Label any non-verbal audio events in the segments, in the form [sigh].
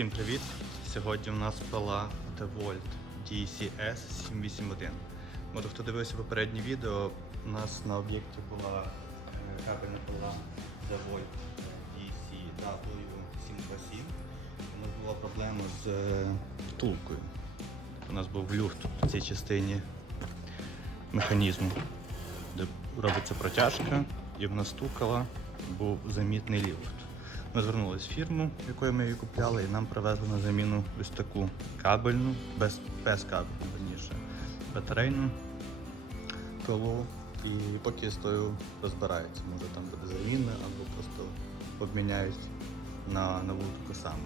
Всім привіт! Сьогодні у нас пила DeWalt DCS 781. Може хто дивився попереднє відео, у нас на об'єкті була е, кабельна пила DeWalt DCW727. У нас була проблема з е, втулкою. У нас був люфт в цій частині механізму, де робиться протяжка, і вона стукала, був замітний люфт. Ми звернулися в фірму, якою ми її купляли, і нам привезли на заміну ось таку кабельну, без, без кабельну, верніше, батарейну пилу. І поки з тою розбираються. Може там буде заміна або просто обміняють на нову таку саму.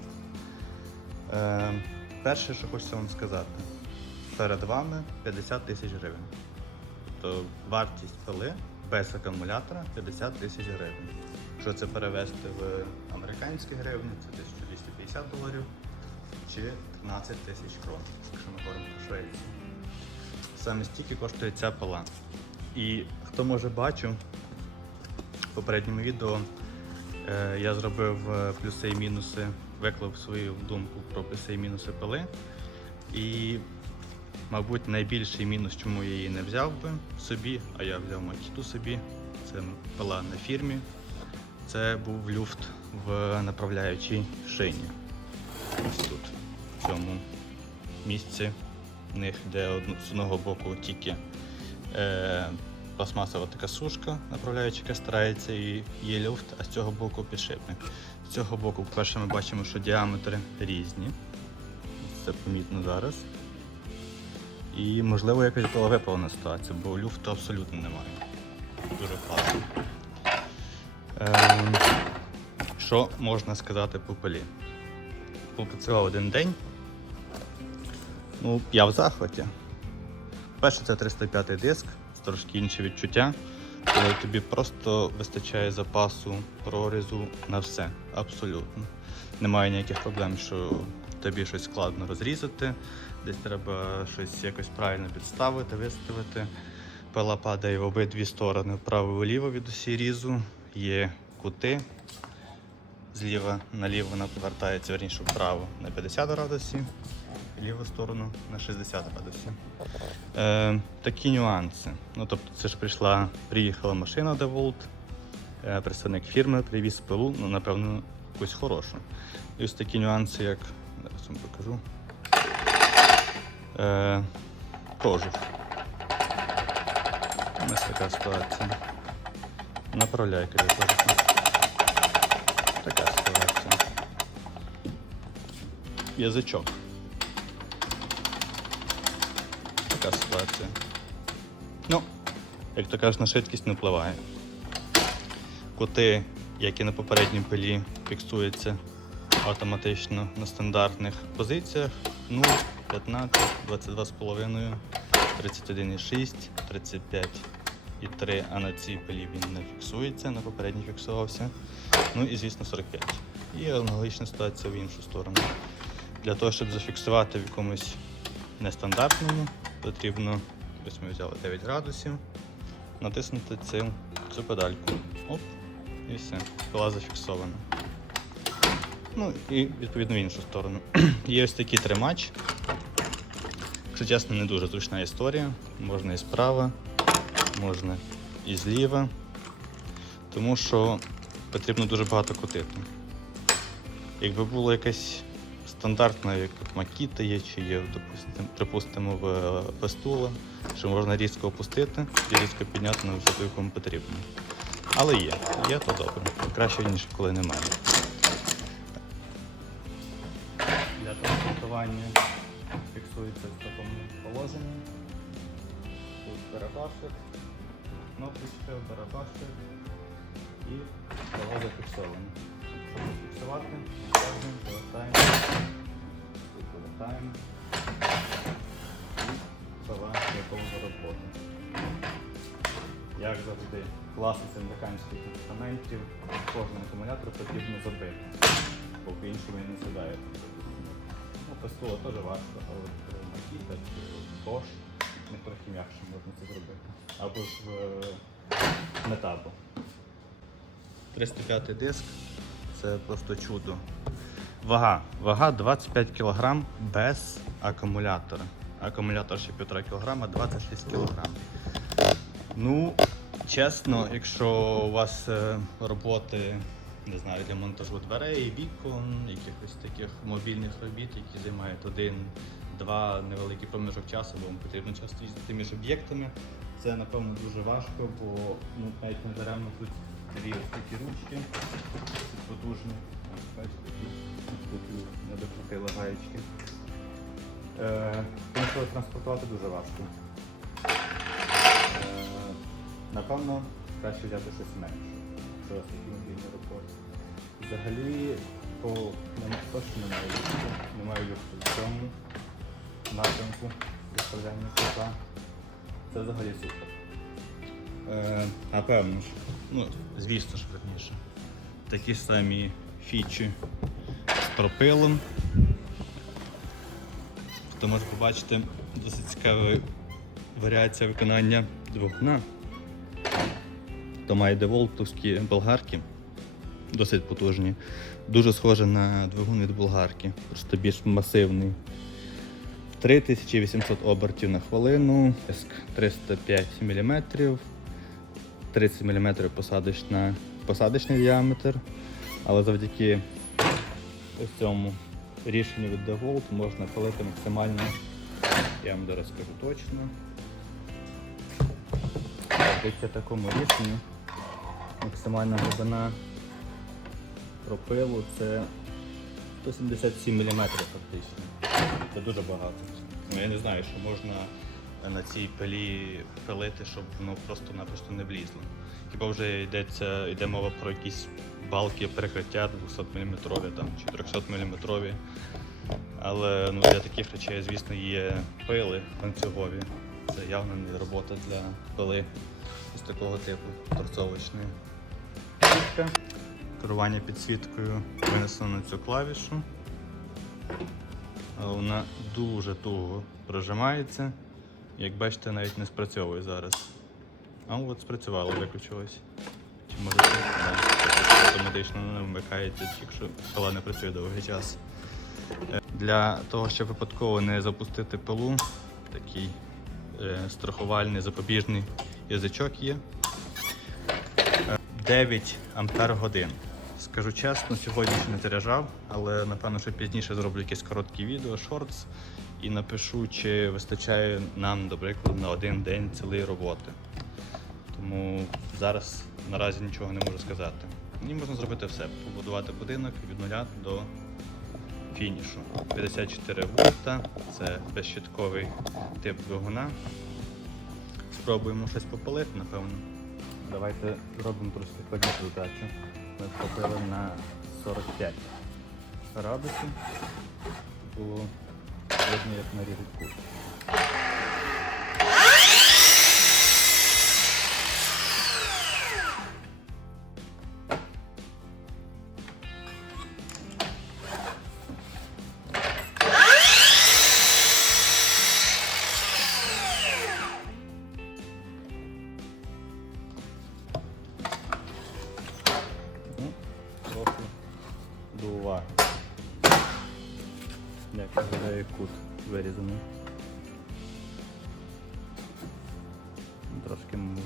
Е, перше, що хочеться вам сказати, перед вами 50 тисяч гривень. Тобто вартість пили без акумулятора 50 тисяч гривень. Якщо це перевести в американські гривні, це 1250 доларів чи 13 тисяч крон, якщо ми говоримо про Швецію. Саме стільки коштує ця пила. І хто може бачив, в попередньому відео е, я зробив е, плюси і мінуси, виклав свою думку про плюси і мінуси пили. І, мабуть, найбільший мінус, чому я її не взяв би собі, а я взяв макіту собі, це пила на фірмі. Це був люфт в направляючій шині. Ось тут, в цьому місці, в них, де з одного боку тільки е, пластмасова така сушка, направляюча, яка старається, і є люфт, а з цього боку підшипник. З цього боку, по-перше, ми бачимо, що діаметри різні. Це помітно зараз. І можливо якось була виправлена ситуація, бо люфту абсолютно немає. Дуже класно. Ем, що можна сказати по пилі? Попрацював один день. Ну, я в захваті. Перше, це 305 диск, трошки інше відчуття, коли тобі просто вистачає запасу прорізу на все. Абсолютно. Немає ніяких проблем, що тобі щось складно розрізати, десь треба щось якось правильно підставити, виставити. Пила падає в обидві сторони вправо-вліво від усі різу, є кути. Зліва наліво вона повертається верніше вправо на 50 градусів, в ліву сторону на 60 градусів. Е, такі нюанси. Ну, тобто, це ж прийшла, приїхала машина DeWalt, е, представник фірми привіз пилу, ну, напевно, якусь хорошу. І ось такі нюанси, як зараз вам покажу. Е, кожух. Ось така ситуація. Направляйка для кожуха. Така ситуація. Язичок. Така ситуація. Ну, як то кажуть, на швидкість не впливає. Кути, як і на попередній пилі, фіксуються автоматично на стандартних позиціях. Ну, 15, 22,5, 31,6, 35,3, а на цій пилі він не фіксується, на попередній фіксувався. Ну і звісно 45. І аналогічна ситуація в іншу сторону. Для того, щоб зафіксувати в якомусь нестандартному, потрібно, ось ми взяли 9 градусів, натиснути цю, цю педальку. Оп, і все, була зафіксована. Ну і відповідно в іншу сторону. [clears throat] Є ось такий тримач. Якщо чесно, не дуже зручна історія. Можна і справа, можна і зліва. Тому що потрібно дуже багато котити. Якби було якесь стандартне, як макіта є, чи є, припустимо, е, що можна різко опустити і різко підняти на висоту, якому потрібно. Але є, є то добре. Краще, ніж коли немає. Для транспортування фіксується в такому положенні. Барабашик, кнопочка, барабашик і голова зафіксована. Щоб зафіксувати, ставимо, повертаємо, повертаємо і ховаємо готову роботу. Як завжди, класиця американських інструментів, кожен акумулятор потрібно забити, бо по-іншому він не сідає. Ну, пастула теж важко, а от е, чи Bosch, не трохи м'якше можна це зробити. Або ж в метабо. 305 диск це просто чудо. Вага. Вага 25 кг без акумулятора. Акумулятор ще 1,5 кг, 26 кг. Ну, чесно, якщо у вас е, роботи, не знаю, для монтажу дверей, вікон, якихось таких мобільних робіт, які займають один-два невеликий проміжок часу, бо потрібно часто їздити між об'єктами. Це напевно дуже важко, бо ну, навіть не даремно тут дві ось такі ручки потужні. Бачите, тут, не докрутили гаєчки. Е, тому що транспортувати дуже важко. Е, напевно, краще взяти щось менше, вас такі мобільні. Взагалі, по нема- точно немає люфту, немає люфту в цьому напрямку доставляння тепла. Це взагалі супер. Е, напевно ж, ну, звісно ж, верніше. Такі самі фічі з пропилом. Хто може побачити досить цікава варіація виконання двигуна. То має деволтовські болгарки, досить потужні. Дуже схоже на двигун від болгарки, просто більш масивний. 3800 обертів на хвилину, тиск 305 мм, 30 мм посадочна, посадочний діаметр, але завдяки ось цьому рішенню від DeWalt можна палити максимально, я вам зараз точно. Завдяки такому рішенню максимальна глибина пропилу це 177 мм фактично. Це дуже багато. Ну, я не знаю, що можна на цій пилі пилити, щоб воно просто-напросто не влізло. Хіба вже йдеться, йде мова про якісь балки перекриття 200 мм там, чи 300 мм. Але ну, для таких речей, звісно, є пили ланцюгові. Це явно не робота для пили ось такого типу торцовочної. Керування підсвіткою винесено на цю клавішу. Але вона дуже туго прожимається. Як бачите, навіть не спрацьовує зараз. А от спрацювало, виключилось. Чи може. Автоматично не вмикається, якщо пила не працює довгий час. Е, Для того, щоб випадково не запустити пилу, такий е, страхувальний запобіжний язичок є. Е, 9 ампер годин. Скажу чесно, сьогодні ще не заряджав, але напевно, що пізніше зроблю якесь коротке відео, шортс, і напишу, чи вистачає нам, до прикладу, на один день цілої роботи. Тому зараз наразі нічого не можу сказати. Мені можна зробити все, побудувати будинок від нуля до фінішу. 54 вольта, це безщитковий тип двигуна. Спробуємо щось попалити, напевно. Давайте зробимо складнішу задачу. Ми попили на 45 градусів. Було видно, як на кут.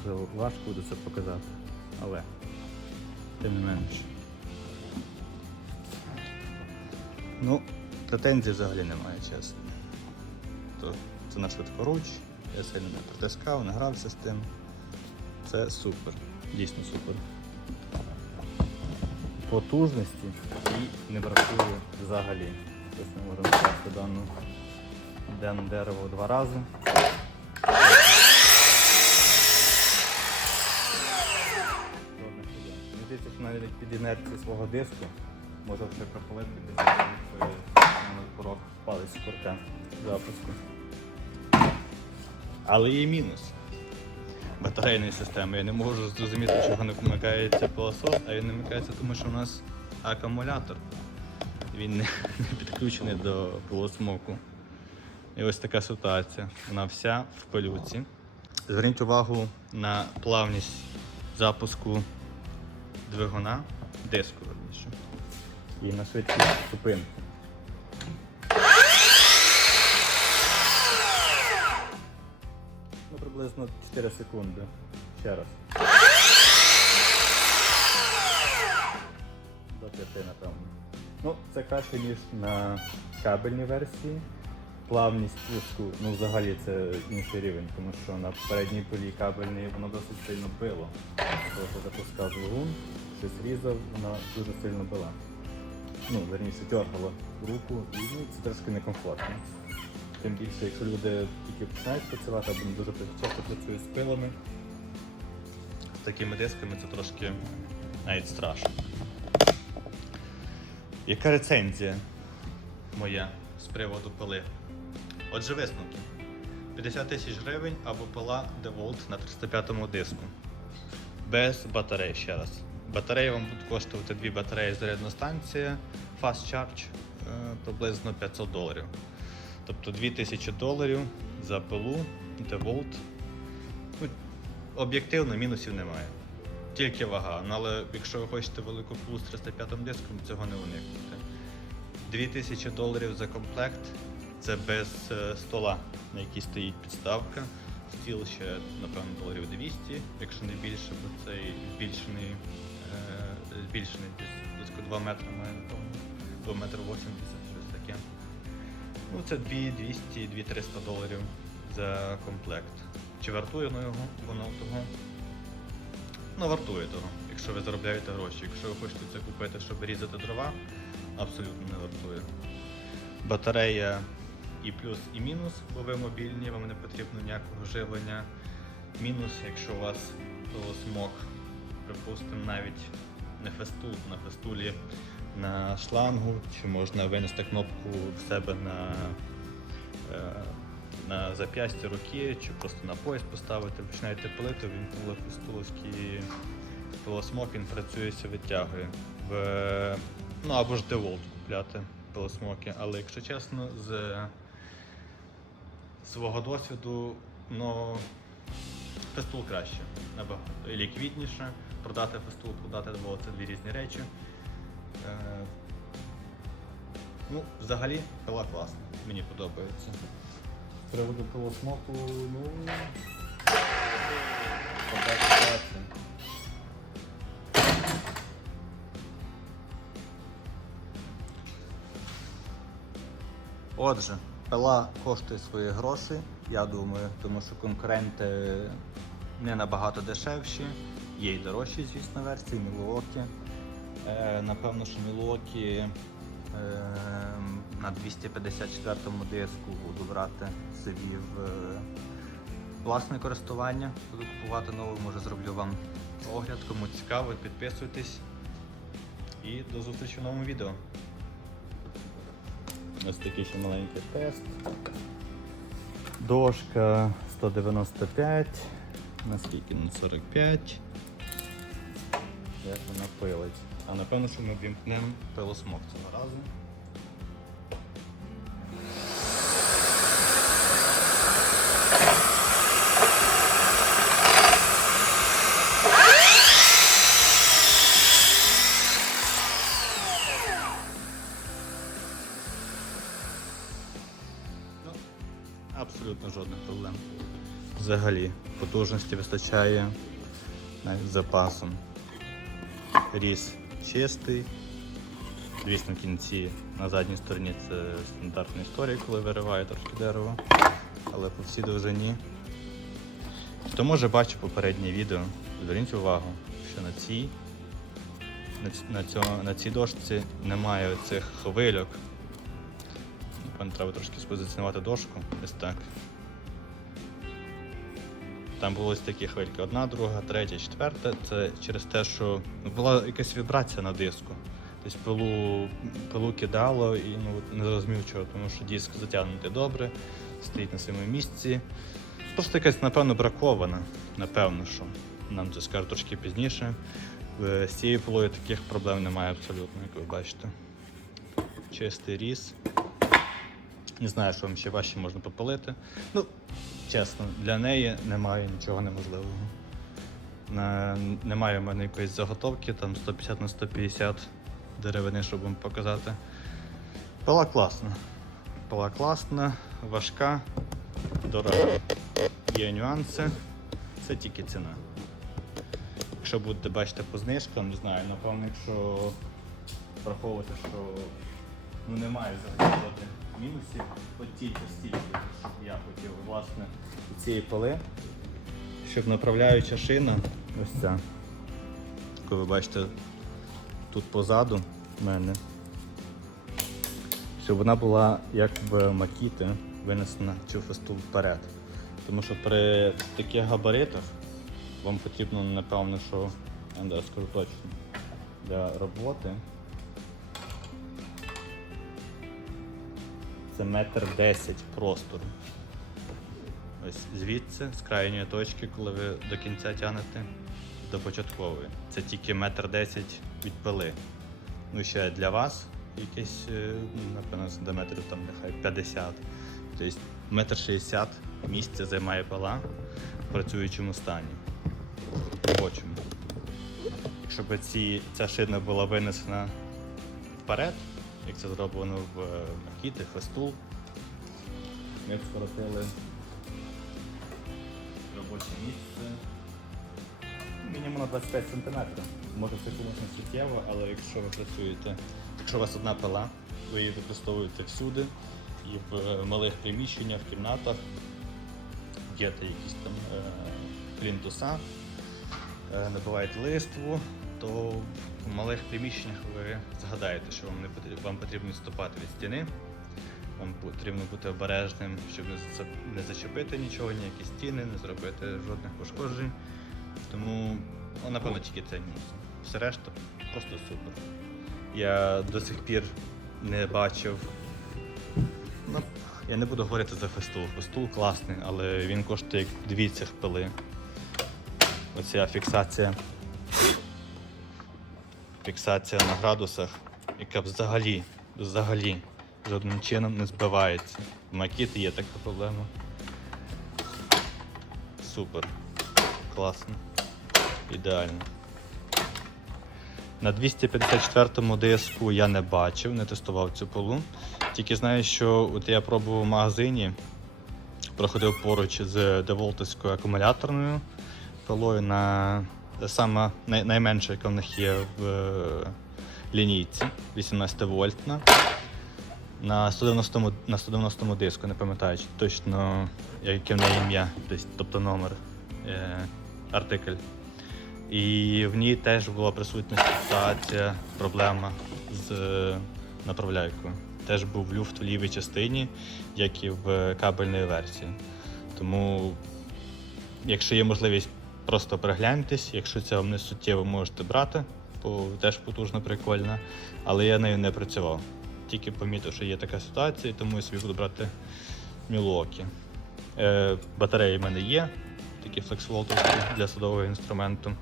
Трошки важко буде це показати, але тим не менш. Ну, претензій взагалі немає, чесно. То це на швидкоруч, я сильно не протискав, не грався з тим. Це супер, дійсно супер потужності і не бракує взагалі. Тобто ми можемо дану дерево два рази. Здається, що навіть під інерцією свого диску може вже пропалити без порог палець курка запуску. Але є мінус батарейної системи. Я не можу зрозуміти, чого не вмикається пилосос, а він не вмикається, тому що у нас акумулятор. Він не, [laughs] підключений до пилосмоку. І ось така ситуація. Вона вся в пилюці. Зверніть увагу на плавність запуску двигуна, диску верніше. і на швидкість зупинки. Ну, приблизно 4 секунди. Ще раз. До 5, напевно. Ну, це краще, ніж на кабельній версії. Плавність пуску, ну взагалі це інший рівень, тому що на передній полі кабельній воно досить сильно. Коли ти запускав двигун, щось різав, вона дуже сильно била. Ну, верніше, дергала руку, і ну, це трошки некомфортно. Тим більше, якщо люди тільки починають працювати або не дуже часто працюють з пилами. З такими дисками це трошки навіть страшно. Яка рецензія моя з приводу пили? Отже, висновки. 50 тисяч гривень або пила DeWalt на 305 диску. Без батарей ще раз. Батареї вам будуть коштувати дві батареї зарядна станція Fast Charge е, приблизно 500 доларів. Тобто 2000 доларів за пилу DeWalt. Ну, об'єктивно мінусів немає. Тільки вага. Ну, але якщо ви хочете велику пилу з 305 диском, цього не уникнути. 2000 доларів за комплект це без е, стола, на якій стоїть підставка. Стіл ще, напевно, доларів 200, якщо не більше, бо цей збільшений, е, збільшений десь близько 2 метри має, напевно. 2 метри 80, щось таке. Ну, це 200-200-300 доларів за комплект. Чи вартує воно його, воно того? Ну, вартує того, якщо ви заробляєте гроші. Якщо ви хочете це купити, щоб різати дрова, абсолютно не вартує. Батарея і плюс, і мінус, бо ви мобільні, вам не потрібно ніякого живлення. Мінус, якщо у вас смок, припустимо, навіть не фестул, на фестулі на шлангу, чи можна винести кнопку в себе на, е, на зап'ясті руки, чи просто на пояс поставити, починаєте пилити, він фестуловський пилосмок, він працюється, витягує. В, ну або ж DeWalt купляти пилосмоки. Але якщо чесно, з свого досвіду, ну фестул краще, набагато. І ліквідніше. Продати фестул, продати DeWalt – це дві різні речі. Е, ну, взагалі, пила класна, мені подобається. З приводу пилосмоку, ну. Така ситуація. Отже, пила коштує свої гроші, я думаю, тому що конкуренти не набагато дешевші, є й дорожчі, звісно, версії, Мілуокі. Е, напевно, що Мілуокі е, на 254-му диску буду брати собі в е, власне користування. Буду купувати нову, може зроблю вам огляд. Кому цікаво, підписуйтесь. І до зустрічі в новому відео. Ось такий ще маленький тест. Дошка 195. Наскільки на 45. Як вона пилить. А напевно, що ми вімкнемо пилосмок цього разу. Потужності вистачає навіть з запасом. Різ чистий. Звісно, в кінці на задній стороні це стандартна історія, коли вириває трошки дерево. Але по всій довжині. Хто може бачив попереднє відео, зверніть увагу, що на цій, на, ць- на, цій дошці немає цих хвильок. Треба трошки спозиціонувати дошку. Ось так. Там були ось такі хвильки. Одна, друга, третя, четверта. Це через те, що була якась вібрація на диску. Тобто пилу, пилу кидало і ну, не зрозумів чого, тому що диск затягнутий добре, стоїть на своєму місці. Просто якась, напевно, бракована. Напевно, що. Нам це скажуть трошки пізніше. Е, З цією пилою таких проблем немає абсолютно, як ви бачите. Чистий різ. Не знаю, що вам ще важче можна попалити. Ну, чесно, для неї немає нічого неможливого. Немає в мене якоїсь заготовки, там 150 на 150 деревини, щоб вам показати. Пила класна. Пила класна, важка, дорога. Є нюанси, це тільки ціна. Якщо будете бачити по знижкам, не знаю, напевно, якщо враховувати, що ну, немає взагалі жодних мінусів, от тільки стільки, щоб я хотів, власне, цієї пили, щоб направляюча шина, ось ця, яку ви бачите тут позаду мене, щоб вона була як в макіти винесена цю фесту вперед. Тому що при таких габаритах вам потрібно, напевно, що я скажу точно, для роботи. Це метр десять простору. Ось звідси, з крайньої точки, коли ви до кінця тягнете до початкової. Це тільки метр десять від пили. Ну, ще для вас якесь, е, ну, напевно, сантиметрів там нехай 50. Тобто метр 60 місця займає пила в працюючому стані. Робочому. Якщо ці, ця шина була винесена вперед, як це зроблено в е, Макіти, Фестул, ми скоротили робоче місце. Мінімум на 25 см. Може це звісно суттєво, але якщо ви працюєте, якщо у вас одна пила, ви її використовуєте всюди і в е, малих приміщеннях, в кімнатах, б'єте якісь там е, плінтуса, набиваєте листву, то в малих приміщеннях ви згадаєте, що вам не потрібно, вам потрібно відступати від стіни. Вам потрібно бути обережним, щоб не зачепити нічого, ніякі стіни, не зробити жодних пошкоджень. Тому, ну, напевно, тільки це мінус. Все решта просто супер. Я до сих пір не бачив. Ну, я не буду говорити за фестул. Фестул класний, але він коштує як дві цих пили. Оця фіксація. Фіксація на градусах, яка взагалі, взагалі жодним чином не збивається. В Макіти є така проблема. Супер. Класно. Ідеально. На 254 диску я не бачив, не тестував цю полу. Тільки знаю, що от я пробував в магазині, проходив поруч з деволтовською акумуляторною пилою на саме най- найменша, яка в них є в е, лінійці, 18 вольтна. На 190, на 190 диску, не пам'ятаю точно, яке в неї ім'я, тобто номер, е, артикль. І в ній теж була присутня ситуація, проблема з е, направляйкою. Теж був люфт в лівій частині, як і в кабельної версії. Тому, якщо є можливість, просто перегляньтесь. Якщо це вам не суттєво, можете брати, бо теж потужно прикольно. Але я нею не працював. Тільки помітив, що є така ситуація, тому я собі буду брати Milwaukee. Е, батареї в мене є, такі флексволтовські для садового інструменту.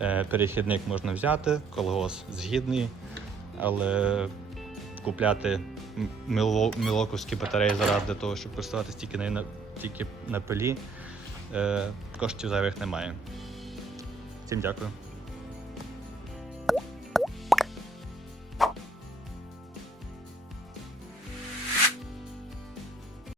Е, перехідник можна взяти, колгос згідний, але купляти мілоковські батареї заради того, щоб користуватися тільки на, тільки на пилі, коштів зайвих немає. Всім дякую.